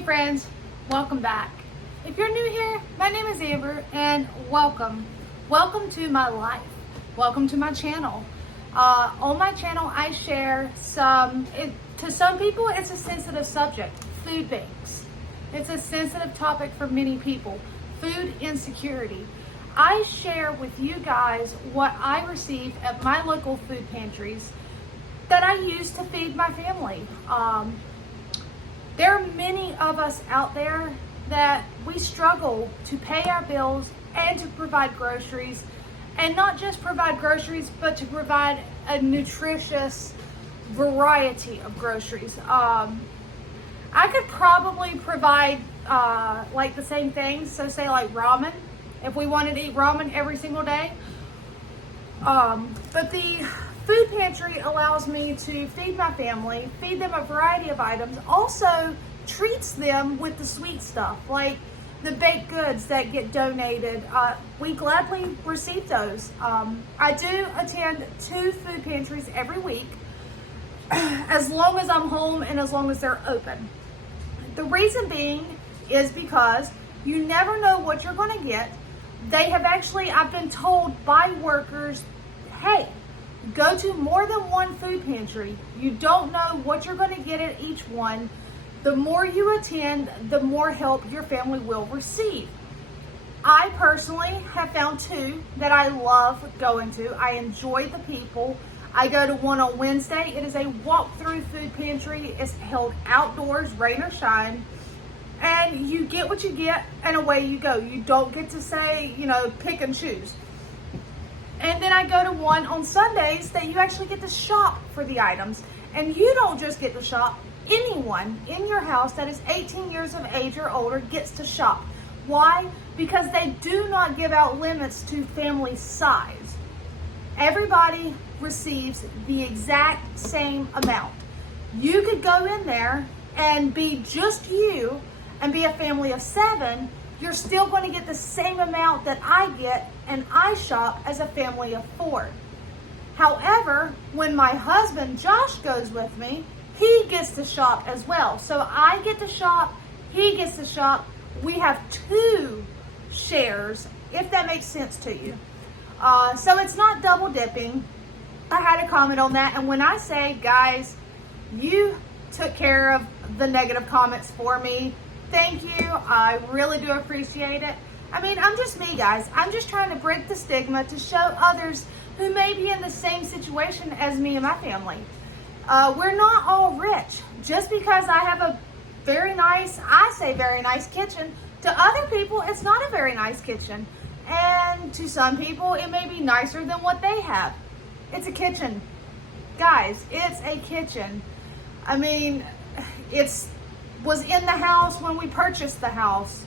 Hey friends, welcome back. If you're new here, my name is Amber and welcome. Welcome to my life. Welcome to my channel. On my channel, I share to some people, it's a sensitive subject, food banks. It's a sensitive topic for many people, food insecurity. I share with you guys what I receive at my local food pantries that I use to feed my family. There are many of us out there that we struggle to pay our bills and to provide groceries, and not just provide groceries, but to provide a nutritious variety of groceries. I could probably provide like the same things, so say like ramen, if we wanted to eat ramen every single day. But the food pantry allows me to feed my family, feed them a variety of items, also treats them with the sweet stuff, like the baked goods that get donated. We gladly receive those. I do attend 2 food pantries every week, as long as I'm home and as long as they're open. The reason being is because you never know what you're going to get. They have actually, I've been told by workers, hey, go to more than one food pantry. You don't know what you're going to get at each one. The more you attend, the more help your family will receive. I personally have found 2 that I love going to. I enjoy the people. I go to one on Wednesday. It is a walk-through food pantry. It's held outdoors, rain or shine. And you get what you get and away you go. You don't get to say, pick and choose. And then I go to one on Sundays that you actually get to shop for the items. And you don't just get to shop. Anyone in your house that is 18 years of age or older gets to shop. Why? Because they do not give out limits to family size. Everybody receives the exact same amount. You could go in there and be just you and be a family of 7. You're still going to get the same amount that I get and I shop as a family of 4. However, when my husband Josh goes with me, he gets to shop as well. So I get to shop, he gets to shop. We have 2 shares, if that makes sense to you. So it's not double dipping. I had a comment on that. And when I say, guys, you took care of the negative comments for me, thank you. I really do appreciate it. I mean, I'm just me, guys. I'm just trying to break the stigma to show others who may be in the same situation as me and my family. We're not all rich. Just because I have a very nice kitchen, to other people, it's not a very nice kitchen. And to some people, it may be nicer than what they have. It's a kitchen. Guys, it's a kitchen. I mean, was in the house when we purchased the house.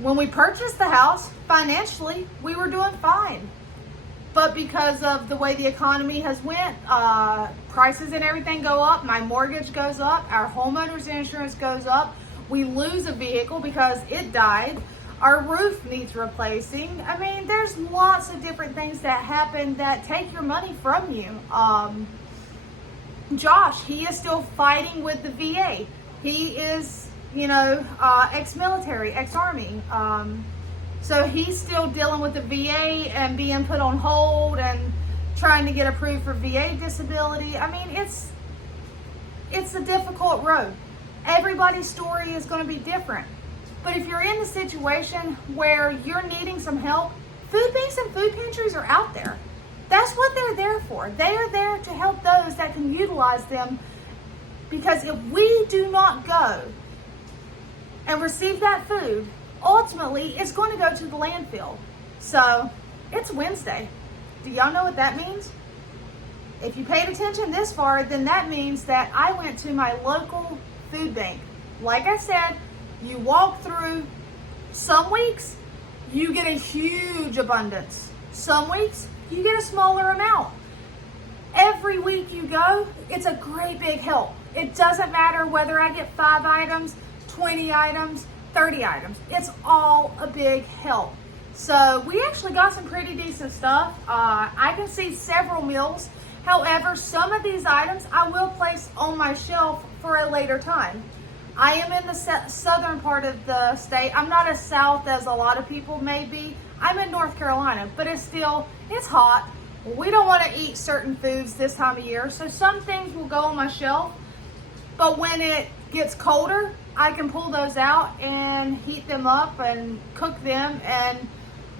When we purchased the house, financially, we were doing fine. But because of the way the economy has went, prices and everything go up, my mortgage goes up, our homeowner's insurance goes up, we lose a vehicle because it died, our roof needs replacing. I mean, there's lots of different things that happen that take your money from you. Josh, he is still fighting with the VA. He is, ex-military, ex-army. So he's still dealing with the VA and being put on hold and trying to get approved for VA disability. I mean, it's a difficult road. Everybody's story is going to be different. But if you're in the situation where you're needing some help, food banks and food pantries are out there. That's what they're there for. They are there to help those that can utilize them, because if we do not go and receive that food, ultimately it's going to go to the landfill. So it's Wednesday. Do y'all know what that means? If you paid attention this far, then that means that I went to my local food bank. Like I said, you walk through. Some weeks you get a huge abundance. Some weeks you get a smaller amount. Every week you go, it's a great big help. It doesn't matter whether I get 5 items, 20 items, 30 items. It's all a big help. So we actually got some pretty decent stuff. I can see several meals. However, some of these items I will place on my shelf for a later time. I am in the southern part of the state. I'm not as south as a lot of people may be. I'm in North Carolina, but it's hot. We don't want to eat certain foods this time of year, so some things will go on my shelf. But when it gets colder, I can pull those out and heat them up and cook them and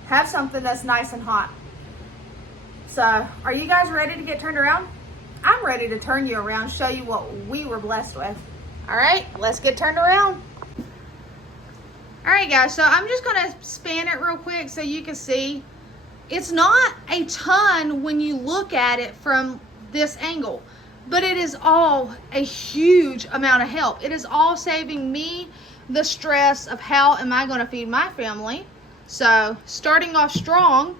have something that's nice and hot. So, are you guys ready to get turned around? I'm ready to turn you around, show you what we were blessed with. All right, let's get turned around. All right, guys, so I'm just gonna span it real quick so you can see. It's not a ton when you look at it from this angle, but it is all a huge amount of help. It is all saving me the stress of how am I gonna feed my family. So, starting off strong,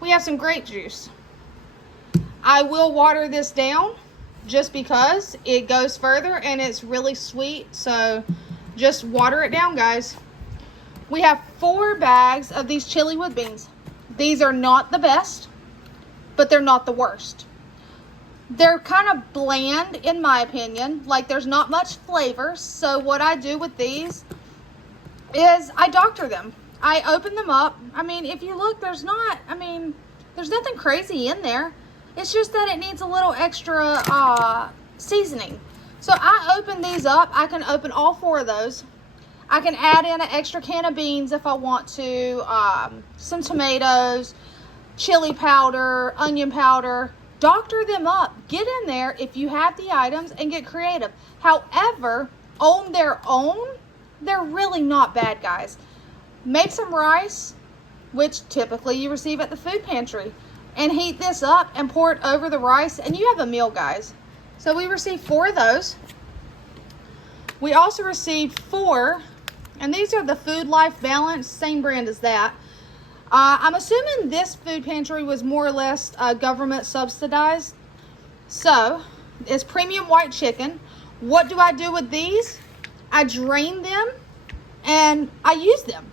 we have some grape juice. I will water this down just because it goes further and it's really sweet. So just water it down, guys. We have 4 bags of these chili with beans. These are not the best, but they're not the worst. They're kind of bland in my opinion. Like there's not much flavor. So what I do with these is I doctor them. I open them up. I mean, if you look, there's nothing crazy in there. It's just that it needs a little extra seasoning. So I open these up. I can open all 4 of those. I can add in an extra can of beans if I want to, some tomatoes, chili powder, onion powder. Doctor them up. Get in there if you have the items and get creative. However, on their own, they're really not bad, guys. Make some rice, which typically you receive at the food pantry, and heat this up and pour it over the rice, and you have a meal, guys. So we received 4 of those. We also received 4, and these are the Food Life Balance, same brand as that. I'm assuming this food pantry was more or less government subsidized. So it's premium white chicken. What do I do with these? I drain them and I use them.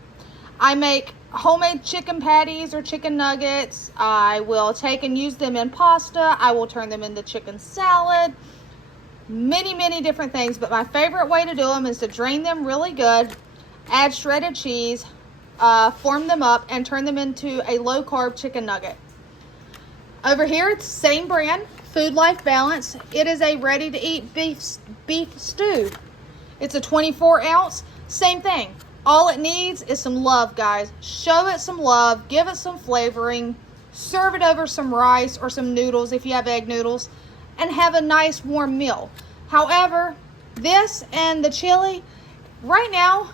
I make homemade chicken patties or chicken nuggets. I will take and use them in pasta. I will turn them into chicken salad. Many different things, but my favorite way to do them is to drain them really good, add shredded cheese, form them up, and turn them into a low-carb chicken nugget. Over here, it's the same brand, Food Life Balance. It is a ready-to-eat beef stew. It's a 24-ounce, same thing. All it needs is some love, guys. Show it some love, give it some flavoring, serve it over some rice or some noodles if you have egg noodles, and have a nice warm meal. However, this and the chili, right now,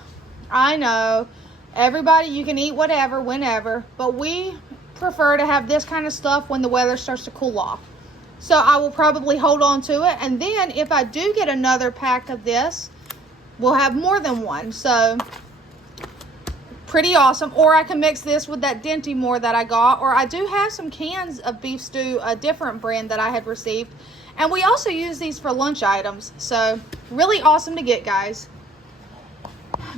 I know, everybody, you can eat whatever, whenever, but we prefer to have this kind of stuff when the weather starts to cool off. So I will probably hold on to it, and then if I do get another pack of this, we'll have more than one. So pretty awesome. Or I can mix this with that Dinty Moore that I got, or I do have some cans of beef stew, a different brand that I had received, and we also use these for lunch items. So really awesome to get, guys.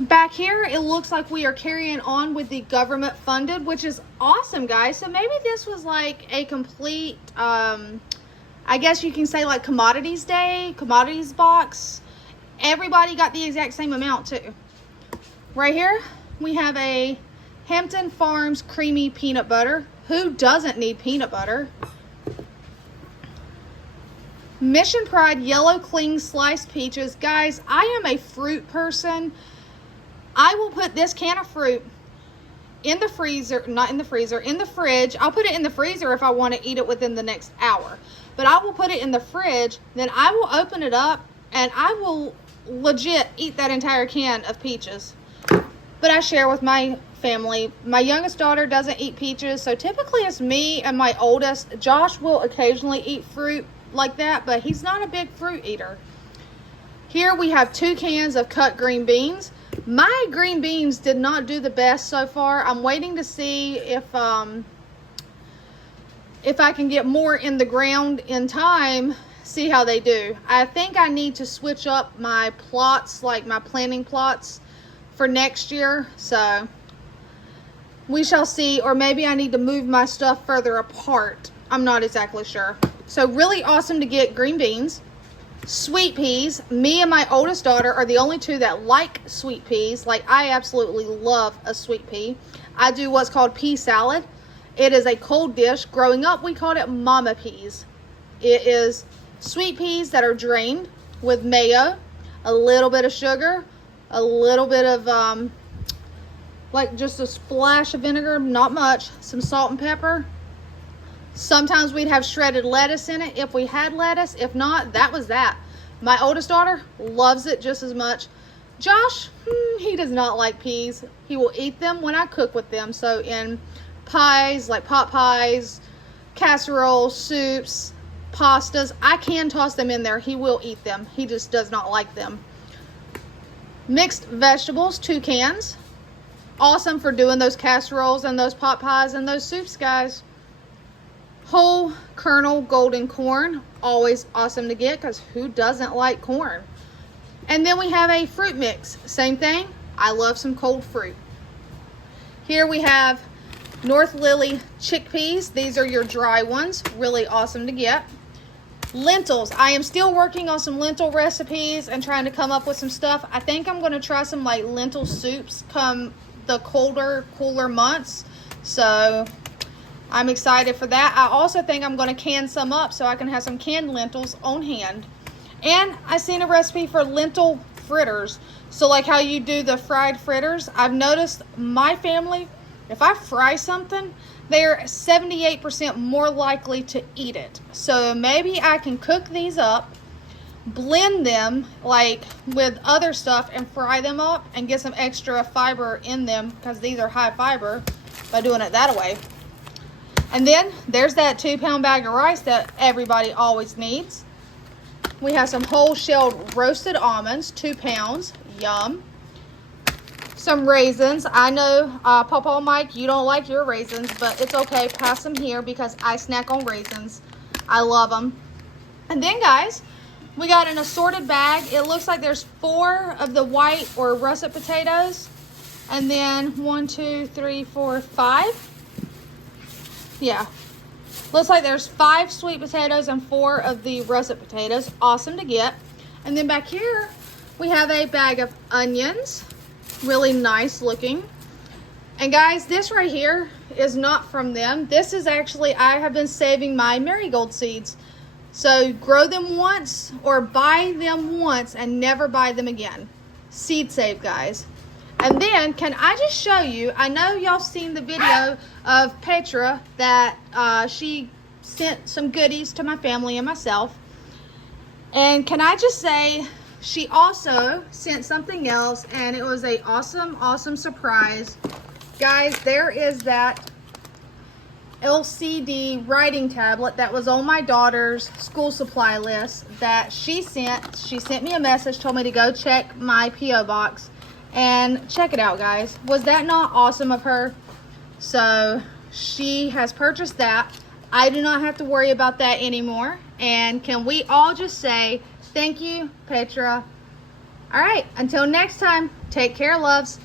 Back here, it looks like we are carrying on with the government funded, which is awesome, guys. So maybe this was like a complete, I guess you can say like commodities day, commodities box. Everybody got the exact same amount too. Right here, we have a Hampton Farms creamy peanut butter. Who doesn't need peanut butter? Mission Pride Yellow Cling Sliced Peaches. Guys, I am a fruit person. I will put this can of fruit in the freezer, not in the freezer, in the fridge. I'll put it in the freezer if I want to eat it within the next hour. But I will put it in the fridge, then I will open it up, and I will legit eat that entire can of peaches. But I share with my family. My youngest daughter doesn't eat peaches, so typically it's me and my oldest. Josh will occasionally eat fruit like that, but he's not a big fruit eater. Here we have 2 cans of cut green beans. My green beans did not do the best so far. I'm waiting to see if I can get more in the ground in time, see how they do. I think I need to switch up my plots, like my planting plots for next year. So we shall see, or maybe I need to move my stuff further apart. I'm not exactly sure. So really awesome to get green beans. Sweet peas. Me and my oldest daughter are the only two that like sweet peas. Like, I absolutely love a sweet pea. I do what's called pea salad. It is a cold dish. Growing up, we called it mama peas. It is sweet peas that are drained with mayo, a little bit of sugar, a little bit of like just a splash of vinegar, not much, some salt and pepper. Sometimes we'd have shredded lettuce in it if we had lettuce. If not, that was that. My oldest daughter loves it just as much. Josh, he does not like peas. He will eat them when I cook with them. So in pies, like pot pies, casseroles, soups, pastas, I can toss them in there. He will eat them. He just does not like them. Mixed vegetables, 2 cans. Awesome for doing those casseroles and those pot pies and those soups, guys. Whole kernel golden corn, always awesome to get because who doesn't like corn? And then we have a fruit mix, same thing. I love some cold fruit. Here we have North Lily chickpeas. These are your dry ones, really awesome to get. Lentils. I am still working on some lentil recipes and trying to come up with some stuff. I think I'm going to try some like lentil soups come the cooler months. So I'm excited for that. I also think I'm going to can some up so I can have some canned lentils on hand. And I seen a recipe for lentil fritters. So like how you do the fried fritters, I've noticed my family, if I fry something, they're 78% more likely to eat it. So maybe I can cook these up, blend them like with other stuff and fry them up and get some extra fiber in them because these are high fiber by doing it that way. And then there's that 2-pound bag of rice that everybody always needs. We have some whole shelled roasted almonds, 2 pounds, yum. Some raisins. I know, Papa Mike, you don't like your raisins, but it's okay. Pass them here because I snack on raisins. I love them. And then, guys, we got an assorted bag. It looks like there's 4 of the white or russet potatoes. And then 1, 2, 3, 4, 5. Yeah. Looks like there's 5 sweet potatoes and 4 of the russet potatoes. Awesome to get. And then back here, we have a bag of onions. Really nice looking. And guys, this right here is not from them. This is actually, I have been saving my marigold seeds. So grow them once or buy them once and never buy them again. Seed save, guys. And then, can I just show you, I know y'all seen the video of Petra that she sent some goodies to my family and myself. And can I just say, she also sent something else, and it was a awesome surprise. Guys, there is that LCD writing tablet that was on my daughter's school supply list that she sent. She sent me a message, told me to go check my P.O. box. And check it out, guys. Was that not awesome of her? So she has purchased that. I do not have to worry about that anymore. And can we all just say thank you, Petra? All right, until next time, take care, loves.